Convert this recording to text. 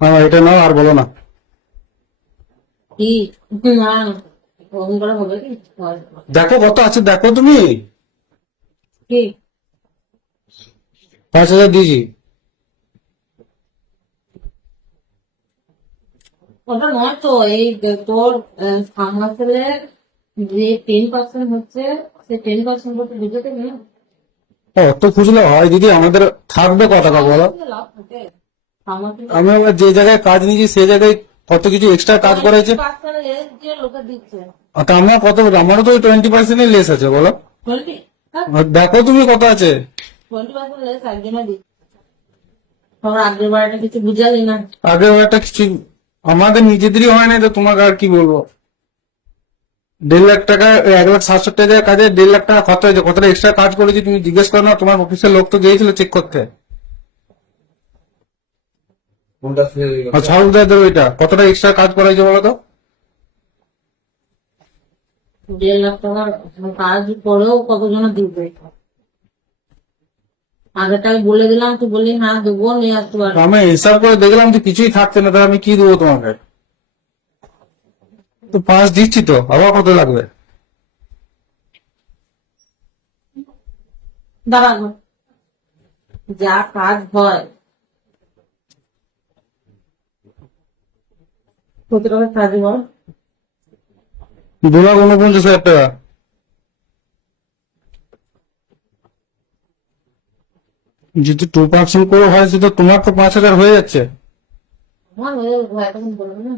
হ্যাঁ এটা নাও আর বলো না। কি না ওরকম করে হবে কি? দেখো কত আছে দেখো তুমি। কি 5,000 দিয়েছি। ওটা নয় তো, এই যে তোর ফার্মাসেলের যে 10% হচ্ছে, সেই 10% করতে বুঝতে না। অত খুঁজলে হয় দিদি? আমাদের থাকবে ক টাকা বলো? লাভ থাকে ফার্মাসেলের আমি আবার যে জায়গায় কাজ নিয়েছি সেই জায়গায় কত কিছু এক্সট্রা কাজ করেছে। 20% যে লোকে দিচ্ছে তা আমার কত, আমারও তো 20% লেস আছে বলো। 20, হ্যাঁ আর দেখো তুমি কত আছে। 20% লেস একজনে দিচ্ছে। তোর আগের বারটা কিছু বুঝালি না। আগের একটা কিছু আমাদের নিজেদেরই হয় না, তো তোমাকে আর কি বলবো। 1.5 লাখ টাকা, 1,60,70,000 কাজে 1.5 লাখ টাকা খরচ হয়েছে। কতটা এক্সট্রা কাজ করেছি তুমি জিজ্ঞেস করো না? তোমার অফিসের লোক তো গিয়েছিল চেক করতে। আর ছাড় দেয় দেবো, এটা কতটা এক্সট্রা কাজ করা হয়েছে বলো তো। 1.5 লাখ টাকার কাজ করেও কতজন দিবে? আগেরটাই বলে দিলাম, তুই বললি হ্যাঁ দেবো, নিয়ে আসতে পারবো। আমি হিসাব করে দেখলাম যে কিছুই থাকছে না, তাহলে আমি কি দেবো তোমাকে? তো 5 দিচ্ছি তো, আবার কত লাগবে? দাঁড়াবো, যা কাজ হয় কত টাকা কাজ বল? 2,49,000 টাকা। যদি 2% করে হয় সেটা তোমার তো 5,000 হয়ে যাচ্ছে। আমার হয়ে যাবে, তখন বলবো না।